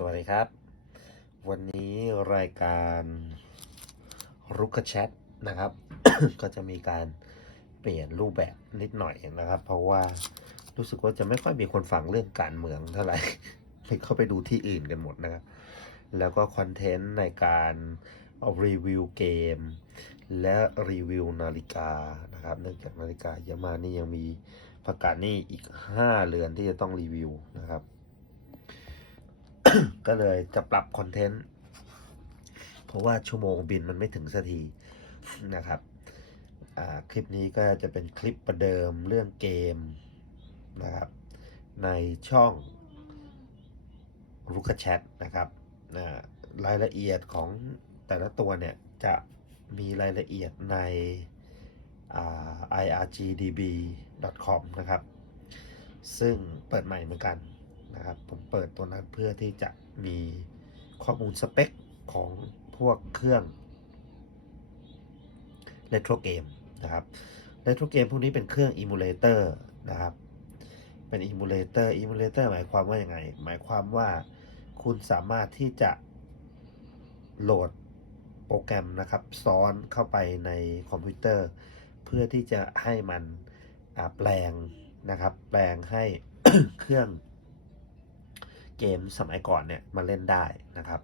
สวัสดีครับ วันนี้รายการรุกแชทนะครับ ก็จะมีการเปลี่ยนรูปแบบนิดหน่อยนะครับ เพราะว่ารู้สึกว่าจะไม่ค่อยมีคนฟังเรื่องการเมืองเท่าไหร่เลยเข้าไปดูที่อื่นกันหมดนะครับ แล้วก็คอนเทนต์ในการเอารีวิวเกม และรีวิวนาฬิกานะครับ เนื่องจากนาฬิกาเยอะมานี่ยังมีประกาศนี่อีก 5 เรือนที่จะต้องรีวิวนะครับ ก็เลยจะปรับคอนเทนต์ เพราะว่าชั่วโมงบินมันไม่ถึงสักทีนะครับคลิปนี้ก็จะเป็นคลิปประเดิมเรื่องเกมนะครับในช่องรุกแชทนะครับรายละเอียดของแต่ละตัวเนี่ย จะมีรายละเอียดใน irgdb.com นะครับ ซึ่งเปิดใหม่เหมือนกัน นะครับ ผมเปิดตัวนั้นเพื่อที่จะมีข้อมูลสเปคของพวกเครื่องเ e โทรเกมนะครับเ e โทรเกมพวกนี้เป็นเครื่องอิมูเลเตอร์นะครับ เป็นอิมูเลเตอร์อิมูเลเตอร์หมายความว่าอย่างไง หมายความว่าคุณสามารถที่จะโหลดโปรแกรมนะครับ ซ้อนเข้าไปในคอมพิวเตอร์ เพื่อที่จะให้มันแปลงนะครับ แปลงให้เครื่อง เกมสมัยก่อนเนี่ยมาเล่นได้นะครับ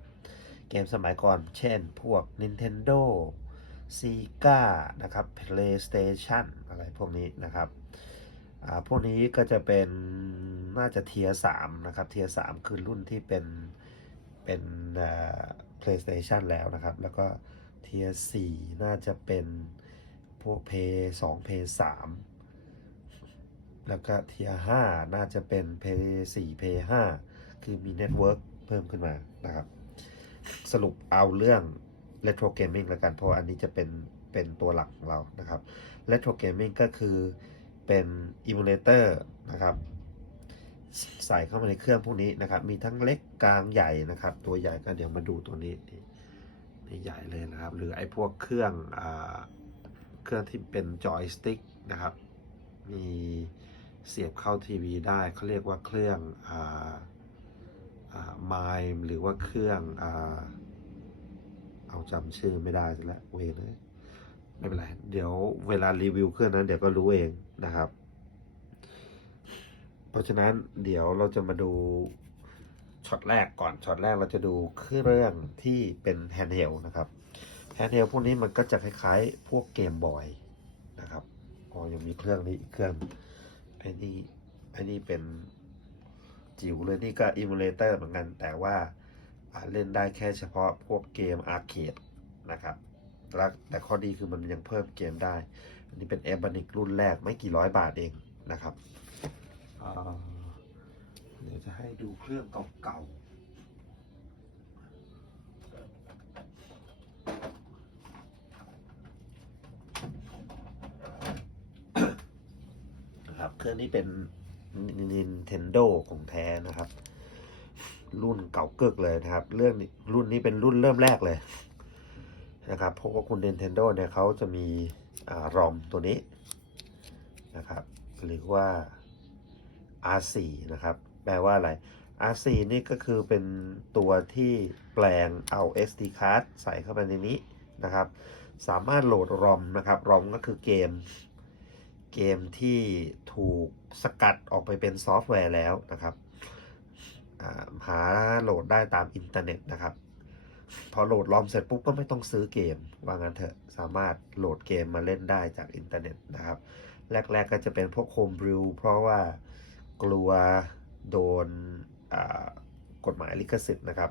เกมสมัยก่อนเช่นพวก Nintendo Sega นะครับ PlayStation อะไรพวกนี้นะครับอ่าพวกนี้ก็จะเป็นน่าจะเทียสามนะครับเทียสามคือรุ่นที่เป็นเป็นอ่า PlayStation แล้วนะครับ แล้วก็เทียสี่น่าจะเป็นพวก Play 2 Play 3แล้วก็เทียห้าน่าจะเป็น Play 4 Play 5 คือมีเน็ตเวิร์กเพิ่มขึ้นมานะครับ สรุปเอาเรื่อง Retro Gaming ล้วกัน เพราะอันนี้จะเป็นเป็นตัวหลักของเรานะครับ Retro Gaming ก็คือเป็น Emulator นะครับใส่เข้ามาในเครื่องพวกนี้นะครับ มีทั้งเล็กกลางใหญ่นะครับ ตัวใหญ่ก็เดี๋ยวมาดูตัวนี้นี่นี่ใหญ่เลยนะครับ หรือไอ้พวกเครื่องอเครื่องที่เป็นจอยสติ๊กนะครับ มีเสียบเข้าทีวีได้เขาเรียกว่าเครื่องอ ไมล์หรือว่าเครื่องอเอาจำชื่อไม่ได้แล้วเวเลยไม่เป็นไร เดี๋ยวเวลารีวิวเครื่องนั้นเดี๋ยวก็รู้เองนะครับ เพราะฉะนั้นเดี๋ยวเราจะมาดูช็อตแรกก่อนช็อตแรกเราจะดูเครื่องที่เป็นแฮนด์เฮลนะครับแฮนด์เฮลพวกนี้มันก็จะคล้ายๆ พวกเกมบอยนะครับอ๋อยังมีเครื่องนี้อีกเครื่องไอ้นี่ไอ้นี่เป็น จิ๋วเลยนี่ก็อิมูเลเตอร์เหมือนกัน แต่ว่าเล่นได้แค่เฉพาะพวกเกมอาร์เคดนะครับแล้วแต่ข้อดีคือมันยังเพิ่มเกมได้ อันนี้เป็นเอ b บ n นิกรุ่นแรกไม่กี่ร้อยบาทเองนะครับเดี๋ยวจะให้ดูเครื่องเก่าๆนะครับเครื่องนี้เป็น Nintendo ของแท้นะครับ รุ่นเก่าเกิกเลยนะครับ เรื่องรุ่นนี้เป็นรุ่นเริ่มแรกเลยนะครับเพราะว่าคุณ Nintendo เนี่ยเขาจะมีอรอมตัวนี้นะครับ หรือว่า R4 นะครับ แปลว่าอะไร R4 นี่ก็คือเป็นตัวที่แปลงเอา SD card ใส่เข้าไปในนี้นะครับ สามารถโหลด ROM นะครับ ROM ก็คือเกม เกมที่ถูกสกัดออกไปเป็นซอฟต์แวร์แล้วนะครับหาโหลดได้ตามอินเทอร์เน็ตนะครับ พอโหลด ROM เสร็จปุ๊บก็ไม่ต้องซื้อเกม ว่างั้นเถอะสามารถโหลดเกมมาเล่นได้จากอินเทอร์เน็ตนะครับ แรก ๆก็จะเป็นพวกโฮมบริวเพราะว่ากลัวโดนกฎหมายลิขสิทธิ์นะครับ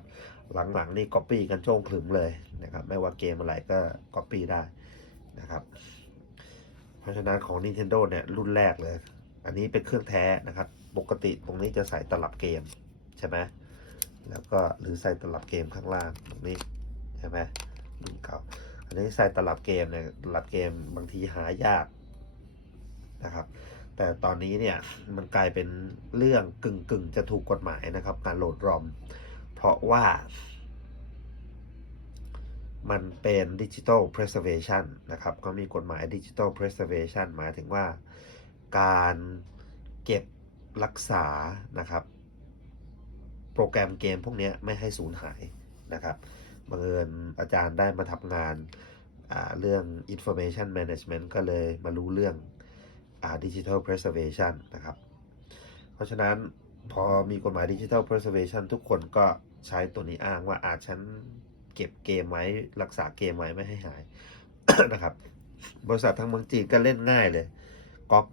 หลังๆนี่ก๊อปปี้กันโจ้งขลึมเลยนะครับ ไม่ว่าเกมอะไรก็ก๊อปปี้ได้นะครับ เพราะฉะนั้นของ Nintendo เนี่ยรุ่นแรกเลย อันนี้เป็นเครื่องแท้นะครับ ปกติตรงนี้จะใส่ตลับเกมใช่ไหมแล้วก็หรือใส่ตลับเกมข้างล่างตรงนี้ใช่ไหมรุ่นเก่าอันนี้ใส่ตลับเกมเนี่ยตลับเกมบางทีหายากนะครับ แต่ตอนนี้เนี่ยมันกลายเป็นเรื่องกึ่งกึ่งๆจะถูกกฎหมายนะครับ การโหลดรอม เพราะว่า มันเป็นดิจิ t a ล preservation นะครับเขามีกฎหมายดิจิ t a ล preservation หมายถึงว่าการเก็บรักษานะครับ โปรแกรมเกมพวกนี้ไม่ให้สูญหายนะครับบังเอิญอาจารย์ได้มาทำงานาเรื่อง information management ก็เลยมารู้เรื่องอ่า digital preservation นะครับ เพราะฉะนั้นพอมีกฎหมาย digital preservation ทุกคนก็ใช้ตัวนี้อ้างว่าอาจฉัน เก็บเกมไว้รักษาเกมไว้ไม่ให้หายนะครับ บริษัททางเมืองจีนก็เล่นง่ายเลยก๊อป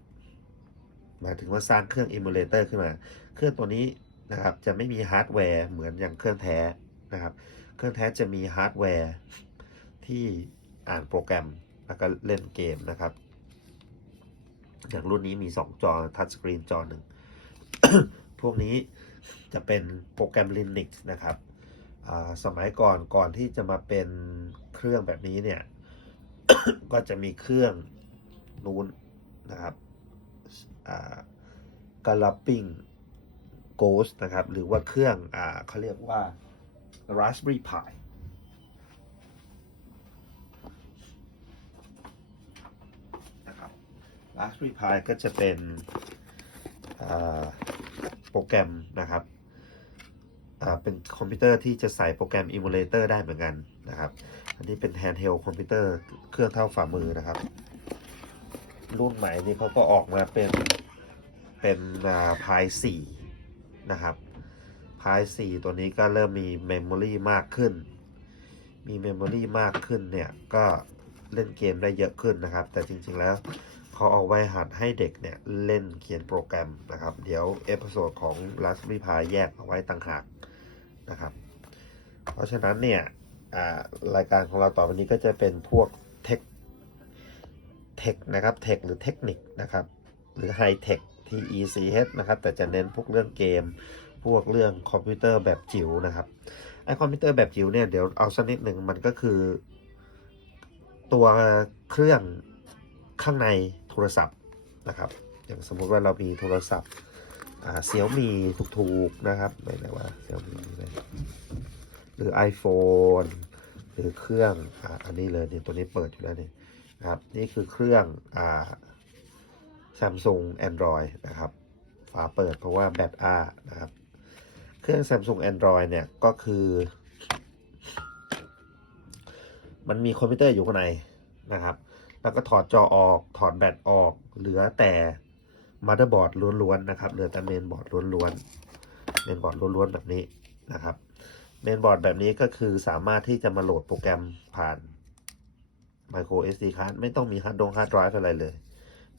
หมายถึงว่าสร้างเครื่อง emulator ขึ้นมา เครื่องตัวนี้นะครับจะไม่มีฮาร์ดแวร์เหมือนอย่างเครื่องแท้นะครับ เครื่องแท้จะมีฮาร์ดแวร์ที่อ่านโปรแกรมแล้วก็เล่นเกมนะครับ อย่างรุ่นนี้มี 2 จอทัชสกรีนจอหนึ่งพวกนี้จะเป็นโปรแกรม Linux นะครับ สมัยก่อนก่อนที่จะมาเป็นเครื่องแบบนี้เนี่ย ก็จะมีเครื่องนู้นนะครับกาลาปิ้งโกสนะครับ หรือว่าเครื่องอเขาเรียกว่า Raspberry Pi นะครับ Raspberry Pi ก็จะเป็นโปรแกรมนะครับ เป็นคอมพิวเตอร์ที่จะใส่โปรแกรม emulator ได้เหมือนกันนะครับ อันนี้เป็น handheld คอมพิวเตอร์เครื่องเท่าฝ่ามือนะครับ รุ่นใหม่นี่เขาก็ออกมาเป็นเป็นอ่า Pi 4นะครับ Pi 4ตัวนี้ก็เริ่มมีเมมโมรีมากขึ้น มีเมมโมรีมากขึ้นเนี่ย ก็เล่นเกมได้เยอะขึ้นนะครับ แต่จริงๆแล้วเขาเอาไว้หัดให้เด็กเนี่ย เล่นเขียนโปรแกรมนะครับ เดี๋ยวเอพิโซดของ Raspberry Pi แยกเอาไว้ต่างหาก นะครับ เพราะฉะนั้นเนี่ยรายการของเราต่อไปนี้ก็จะเป็นพวกเทคเทคนะครับเทคหรือเทคนิคนะครับ หรือไฮเทค T E C H นะครับ แต่จะเน้นพวกเรื่องเกม พวกเรื่องคอมพิวเตอร์แบบจิ๋วนะครับไอคอมพิวเตอร์แบบจิ๋วเนี่ยเดี๋ยวเอาสักนิดหนึ่งมันก็คือ ตัวเครื่องข้างในโทรศัพท์นะครับ อย่างสมมุติว่าเรามีโทรศัพท์ เซี่ยมีถูกๆนะครับไหนว่าเซี่ยมีหรือ iPhone หรือเครื่องอ่าอันนี้เลยเนี่ยตัวนี้เปิดอยู่แล้วนี่นครับนี่คือเครื่องอ่า Samsung Android นะครับฝาเปิดเพราะว่าแบตอานะครับเครื่อง Samsung Android เนี่ยก็คือ มันมีคอมพิวเตอร์อยู่ข้างในนะครับ แล้วก็ถอดจอออกถอดแบตออกเหลือแต่ มั t เ e อร์บอร์ดล้วนๆนะครับเหลือแต่เมนบอร์ดล้วนๆเมนบอร์ดล้วนๆแบบนี้นะครับเมนบอร์ดแบบนี้ก็คือสามารถที่จะมาโหลดโปรแกรมผ่าน micro SD card ไม่ต้องมีฮาร์ดดงฮาร์ดไดรฟ์อะไรเลย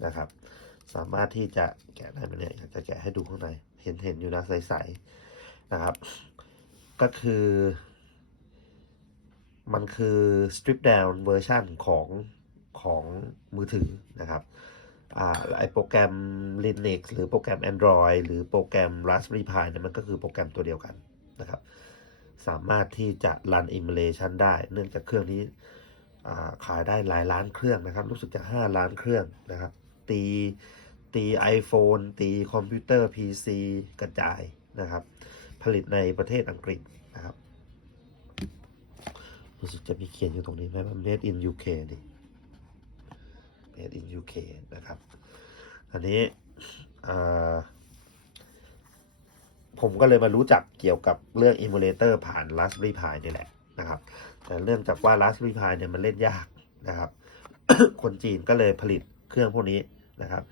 นะครับ สามารถที่จะแกะได้ไหมเนี่ยอยากจะแกะให้ดูข้างใน เห็นเห็นอยู่นะใสๆนะครับ ก็คือ มันคือ strip down เวอร์ชันของของมือถือนะครับ ไอโปรแกรม Linux หรือโปรแกรม Android หรือโปรแกรม Raspberry Pi เนี่ยมันก็คือโปรแกรมตัวเดียวกันนะครับ สามารถที่จะ run emulation ได้ เนื่องจากเครื่องนี้ขายได้หลายล้านเครื่องนะครับ รู้สึกจะ 5 ล้านเครื่องนะครับ ตีตี iPhone ตีคอมพิวเตอร์ PC กระจายนะครับ ผลิตในประเทศอังกฤษนะครับ รู้สึกจะมีเขียนอยู่ตรงนี้ไหมว่า made in UK ดิ made in UK นะครับ อันนี้ผมก็เลยมารู้จักเกี่ยวกับเรื่อง emulator ผ่าน Raspberry Pi นี่แหละนะครับ แต่เรื่องจากว่า Raspberry Pi เนี่ยมันเล่นยากนะครับ คนจีนก็เลยผลิตเครื่องพวกนี้นะครับ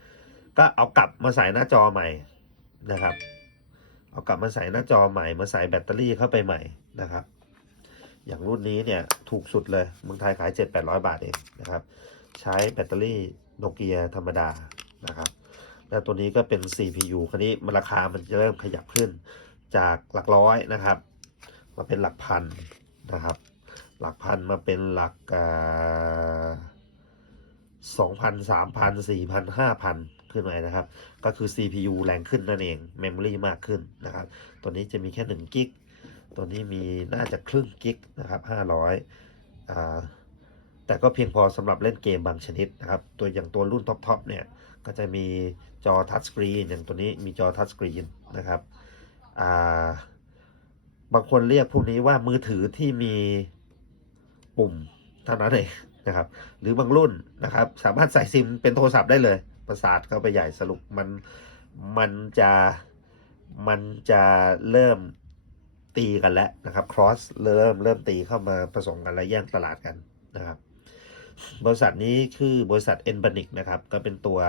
ก็เอากลับมาใส่หน้าจอใหม่นะครับ เอากลับมาใส่หน้าจอใหม่ มาใส่แบตเตอรี่เข้าไปใหม่นะครับ อย่างรุ่นนี้เนี่ยถูกสุดเลยเมืองไทยขาย 7 8 0 0 บาทเองนะครับ ใช้แบตเตอรี่โนเกียธรรมดานะครับแล้วตัวนี้ก็เป็น CPU คันนี้มันราคามันจะเริ่มขยับขึ้นจากหลักร้อยนะครับ มาเป็นหลักพันนะครับ หลักพันมาเป็นหลักสองพันสามพันสี่พันห้าพันขึ้นไปนะครับ ก็คือ CPU แรงขึ้นนั่นเอง Memory มากขึ้นนะครับ ตัวนี้จะมีแค่1กิก ตัวนี้มีน่าจะครึ่งกิกนะครับ500อ่า แต่ก็เพียงพอสำหรับเล่นเกมบางชนิดนะครับ ตัวอย่างตัวรุ่นท็อปๆเนี่ย ก็จะมีจอทัชสกรีนอย่างตัวนี้มีจอทัชสกรีนนะครับาบางคนเรียกพวกนี้ว่ามือถือที่มีปุ่มเท่านั้นเองนะครับ หรือบางรุ่นนะครับ สามารถใส่ซิมเป็นโทรศัพท์ได้เลย ประสาทเข้าไปใหญ่สรุปมันมันจะมันจะเริ่มตีกันแล้วนะครับ cross เริ่มเริ่มตีเข้ามาผสมกันและแย่งตลาดกันนะครับ บริษัทนี้คือบริษัท e n b a n i c นะครับ ก็เป็นตัว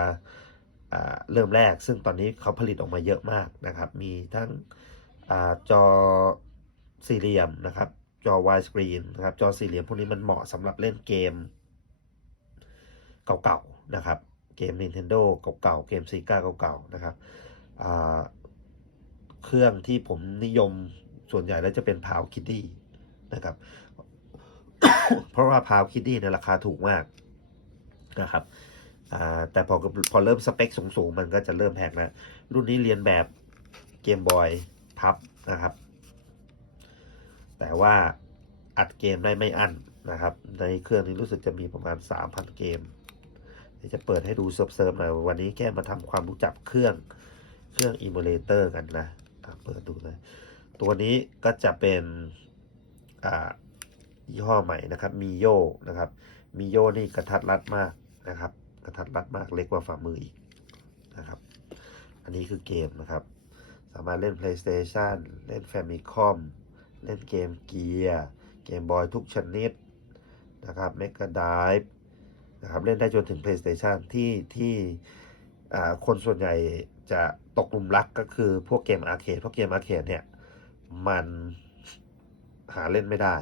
เริ่มแรก ซึ่งตอนนี้เขาผลิตออกมาเยอะมากนะครับ มีทั้งอจอสี่เหลี่ยมนะครับ จอ wide screen นะครับ จอสี่เหลี่ยมพวกนี้มันเหมาะสำหรับเล่นเกมเก่าๆนะครับ เกม Nintendo เก่าๆ เกม Sega เก่าๆ นะครับเครื่องที่ผมนิยมส่วนใหญ่แล้วจะเป็นพาวคิดดี้นะครับ เพราะว่าพาวคิดดี้เนี่ยราคาถูกมากนะครับแต่พอพอเริ่มสเปคสูงๆ มันก็จะเริ่มแพงแล้วรุ่นนี้เรียนแบบเกมบอยพับนะครับ แต่ว่าอัดเกมได้ไม่อั้นนะครับ ในเครื่องนี้รู้สึกจะมีประมาณ 3,000 เกมเดี๋ยวจะเปิดให้ดูเซิร์ฟๆหน่อยวันนี้แค่มาทำความรู้จักเครื่องเครื่องอิมูเลเตอร์กันนะเปิดดูเลยตัวนี้ก็จะเป็นอ่า ยี่ห้อใหม่นะครับมีโยนะครับมีโยนี่กระทัดรัดมากนะครับ กระทัดรัดมากเล็กกว่าฝ่ามืออีกนะครับ อันนี้คือเกมนะครับ สามารถเล่น PlayStation เล่น Famicom เล่นเกมเกียร์เกมบอยทุกชนิดนะครับ Mega Drive นะครับเล่นได้จนถึง PlayStation ที่ที่คนส่วนใหญ่จะตกหลุมรักก็คือพวกเกมอาร์เคดเพราะเกมอาร์เคดเนี่ย มันหาเล่นไม่ได้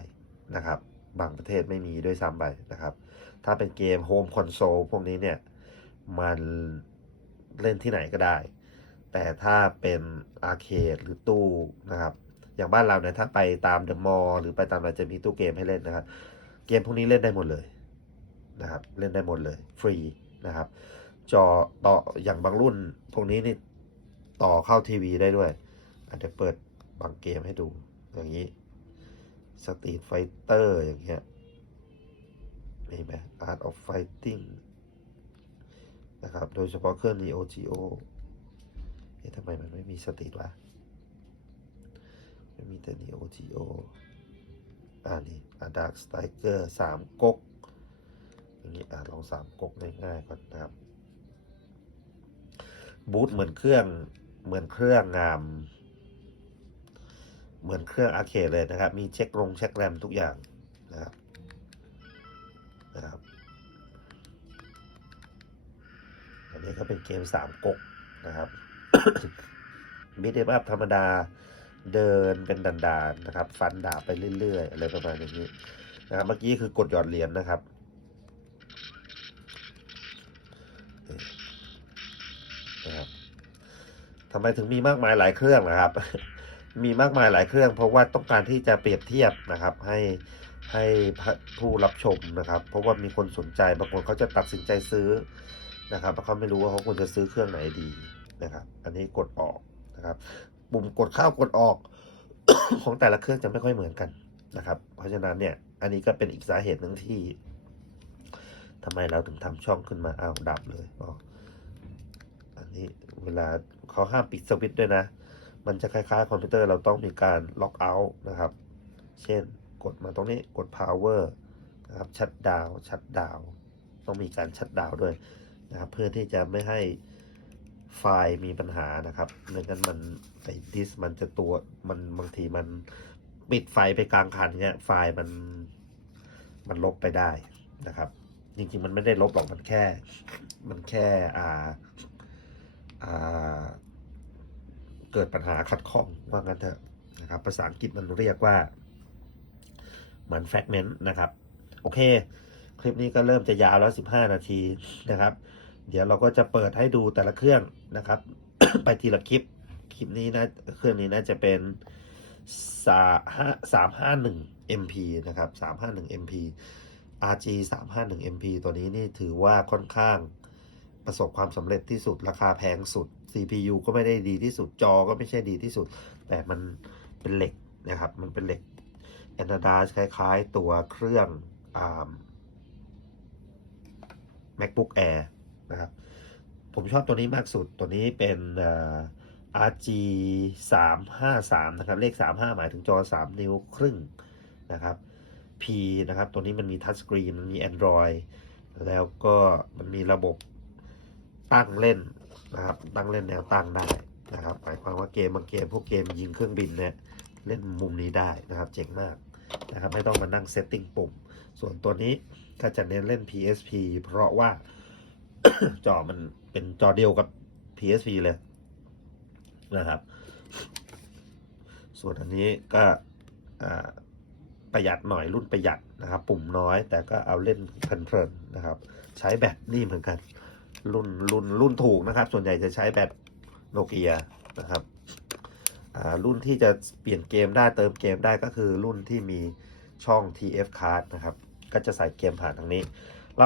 นะครับ บางประเทศไม่มีด้วยซ้ำไปนะครับ ถ้าเป็นเกมโฮมคอนโซลพวกนี้เนี่ย มันเล่นที่ไหนก็ได้ แต่ถ้าเป็นอาร์เคดหรือตู้นะครับ อย่างบ้านเราเนี่ยถ้าไปตามเดอะมอลล์หรือไปตามอะไรจะมีตู้เกมให้เล่นนะครับ เกมพวกนี้เล่นได้หมดเลยนะครับ เล่นได้หมดเลยฟรีนะครับ จอต่ออย่างบางรุ่นพวกนี้นี่ต่อเข้าทีวีได้ด้วยอาจจะเปิดบางเกมให้ดูอย่างนี้ สตรีทไฟเตอร์อย่างเงี้ยเห็นไหม Art of Fighting นะครับ โดยเฉพาะเครื่อง Neo Geo เอ๊ะทำไมมันไม่มีสตรีทวะไม่มีแต่ Neo Geo อ่านี่อ่า Dark Striker สามก๊กอย่างนี้อ่าลองสามก๊กง่ายๆก่อนนะครับบูทเหมือนเครื่องเหมือนเครื่องงาม เหมือนเครื่องอาเคดเลยนะครับ มีเช็คลงเช็คแรมทุกอย่างนะครับนะครับอันนี้ก็เป็นเกมสามก๊กนะครับมิดเดิลอัพธรรมดาเดินเป็นดันดานนะครับ ฟันดาบไปเรื่อยๆอะไรประมาณอย่างนี้นะครับเมื่อกี้คือกดหยอดเหรียญนะครับนะครับทำไมถึงมีมากมายหลายเครื่องนะครับ มีมากมายหลายเครื่อง เพราะว่าต้องการที่จะเปรียบเทียบนะครับ ให้ให้ผู้รับชมนะครับ เพราะว่ามีคนสนใจบางคนเขาจะตัดสินใจซื้อนะครับเพราะเขาไม่รู้ว่าเขาควรจะซื้อเครื่องไหนดีนะครับ อันนี้กดออกนะครับ ปุ่มกดเข้ากดออก ของแต่ละเครื่องจะไม่ค่อยเหมือนกันนะครับ เพราะฉะนั้นเนี่ย อันนี้ก็เป็นอีกสาเหตุหนึ่งที่ทำไมเราถึงทำช่องขึ้นมาอ้าวดับเลยอ๋ออันนี้เวลาเขาห้ามปิดสวิตช์ด้วยนะ มันจะคล้ายๆคอมพิวเตอร์เราต้องมีการล็อกเอาท์นะครับ เช่นกดมาตรงนี้กด power นะครับชัดดาวชัดดาวต้องมีการชัดดาวด้วยนะครับเพื่อที่จะไม่ให้ไฟล์มีปัญหานะครับไม่งั้นมันไอ้ดิสมันจะตัวมันบางทีมันปิดไฟไปกลางคันเนี้ยไฟล์มันมันลบไปได้นะครับ จริงๆมันไม่ได้ลบหรอกมันแค่ มันแค่อ่าอ่า เกิดปัญหาขัดข้องว่างั้นเถอะนะครับภาษาอังกฤษมันเรียกว่าเหมือนแฟกเมนต์นะครับ โอเค คลิปนี้ก็เริ่มจะยาวแล้ว 15 นาทีนะครับ เดี๋ยวเราก็จะเปิดให้ดูแต่ละเครื่องนะครับ ไปทีละคลิป คลิปนี้นะเครื่องนี้น่าจะเป็นสาห้าสามห้าหนึ่ง MP นะครับสามห้าหนึ่ง MP RG สามห้าหนึ่ง MP ตัวนี้นี่ถือว่าค่อนข้างประสบความสำเร็จที่สุดราคาแพงสุด CPU ก็ไม่ได้ดีที่สุดจอก็ไม่ใช่ดีที่สุด แต่มันเป็นเหล็กนะครับ มันเป็นเหล็กแอนนาดาคล้ายๆ ตัวเครื่องอ MacBook Air นะครับ ผมชอบตัวนี้มากสุดตัวนี้เป็นอ่า RG 3 5 3นะครับ เลข 35 หมายถึงจอ 3 นิ้วครึ่งนะครับ P นะครับ ตัวนี้มันมีทัชสกรีนมันมี Android แล้วก็มันมีระบบตั้งเล่น นะครับตั้งเล่นแนวตั้งได้นะครับหมายความว่าเกมบางเกมพวกเกมยิงเครื่องบินเนี่ยเล่นมุมนี้ได้นะครับเจ๋งมากนะครับไม่ต้องมานั่งเซตติ้งปุ่ม ส่วนตัวนี้ก็จะเน้นเล่น PSP เพราะว่า จอมันเป็นจอเดียวกับ PSP เลยนะครับ ส่วนอันนี้ก็ประหยัดหน่อยรุ่นประหยัดนะครับ ปุ่มน้อย แต่ก็เอาเล่นเพลินๆนะครับ ใช้แบตนี่เหมือนกัน รุ่นรุ่นรุ่นถูกนะครับ ส่วนใหญ่จะใช้แบตโนเกียนะครับรุ่นที่จะเปลี่ยนเกมได้เติมเกมได้ก็คือรุ่นที่มีช่อง TF card นะครับ ก็จะใส่เกมผ่านทางนี้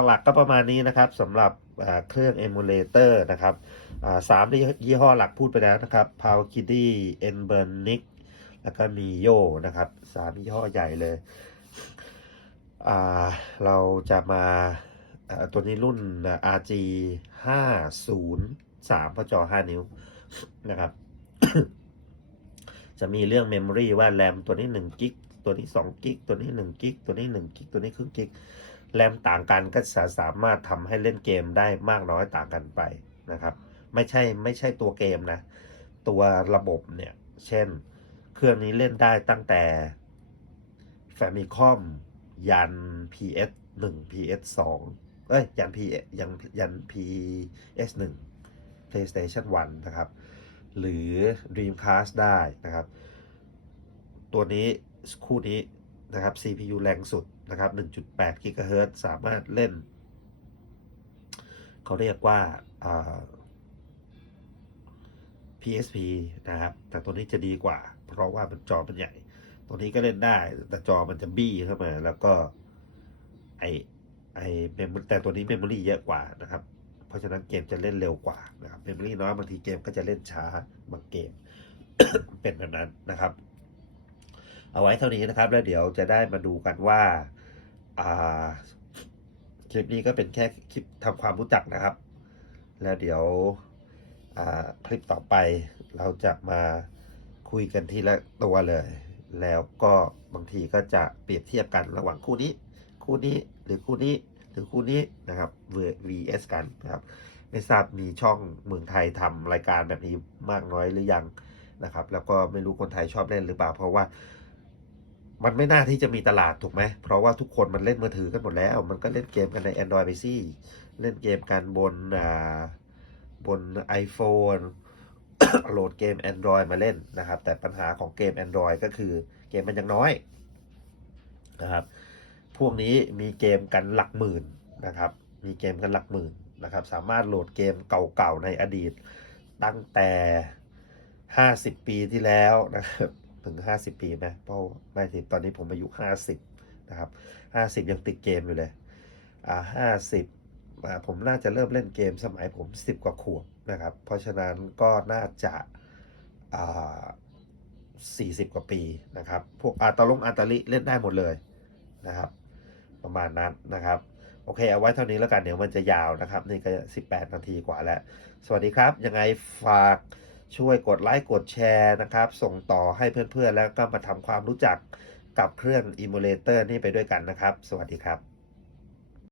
หลักๆก็ประมาณนี้นะครับสำหรับเครื่อง emulator นะครับสามยี่ห้อหลักพูดไปแล้วนะครับ Power Kiddy e n b e r n i c แล้วก็มีโยนะครับสามยี่ห้อใหญ่เลย เราจะมา ตัวนี้รุ่น RG 503พระจอ5นิ้วนะครับ จะมีเรื่อง Memory ว่าแรมตัวนี้1กิกตัวนี้2กิกตัวนี้1กิกตัวนี้1กิกตัวนี้ครึ่งกิกแรมต่างกันก็จะสามารถทำให้เล่นเกมได้มากน้อยต่างกันไปนะครับ ไม่ใช่ไม่ใช่ตัวเกมนะ ตัวระบบเนี่ย เช่น เครื่องนี้เล่นได้ตั้งแต่ Famicom ยัน PS 1 PS 2 เอ้ยยัน PS ยันยัน PS 1 PlayStation 1 นะครับ หรือ Dreamcast ได้นะครับ ตัวนี้คู่นี้นะครับ CPU แรงสุดนะครับ 1.8 GHz สามารถเล่น เขาเรียกว่าอ่า PSP นะครับ แต่ตัวนี้จะดีกว่า เพราะว่ามันจอมันใหญ่ ตัวนี้ก็เล่นได้ แต่จอมันจะบี้เข้ามา แล้วก็ไอ ไอเมมแต่ตัวนี้เมมโมรี่เยอะกว่านะครับ เพราะฉะนั้นเกมจะเล่นเร็วกว่านะครับเมมโมรี่น้อยบางทีเกมก็จะเล่นช้าบางเกม เป็นแบบนั้นนะครับ เอาไว้เท่านี้นะครับ แล้วเดี๋ยวจะได้มาดูกันว่าอ่าคลิปนี้ก็เป็นแค่คลิปทำความรู้จักนะครับ แล้วเดี๋ยวอ่าคลิปต่อไปเราจะมาคุยกันทีละตัวเลย แล้วก็บางทีก็จะเปรียบเทียบกันระหว่างคู่นี้ คู่นี้หรือคู่นี้หรือคู่นี้นะครับ vs กันนะครับไม่ทราบมีช่องเมืองไทยทำรายการแบบนี้มากน้อยหรือยังนะครับ แล้วก็ไม่รู้คนไทยชอบเล่นหรือเปล่า เพราะว่า มันไม่น่าที่จะมีตลาดถูกไหม เพราะว่าทุกคนมันเล่นมือถือกันหมดแล้ว มันก็เล่นเกมกันใน Android ไปสิเล่นเกมกันบนอ่าบน iPhone โหลดเกม Android มาเล่นนะครับ แต่ปัญหาของเกม Android ก็คือเกมมันยังน้อยนะครับ วกนี้มีเกมกันหลักหมื่นนะครับ มีเกมกันหลักหมื่นนะครับ สามารถโหลดเกมเก่าๆในอดีต ตั้งแต่ 50 ปีที่แล้วนะครับถึง 50 ปีไหมเพราะไม่ถึงตอนนี้ผมอายุ 50 นะครับ 50 ยังติดเกมอยู่เลยอ่า50อ่าผมน่าจะเริ่มเล่นเกมสมัยผม 10 กว่าขวบนะครับ เพราะฉะนั้นก็น่าจะอ่า40 กว่าปีนะครับ พวกอาตาลงอาตาลิเล่นได้หมดเลยนะครับ ประมาณนั้นนะครับ โอเค เอาไว้เท่านี้แล้วกันเดี๋ยวมันจะยาวนะครับ นี่ก็ 18 นาทีกว่าแล้ว สวัสดีครับ ยังไงฝากช่วยกดไลค์กดแชร์นะครับ ส่งต่อให้เพื่อนๆ แล้วก็มาทำความรู้จักกับเครื่องอิมูเลเตอร์นี่ไปด้วยกันนะครับ สวัสดีครับ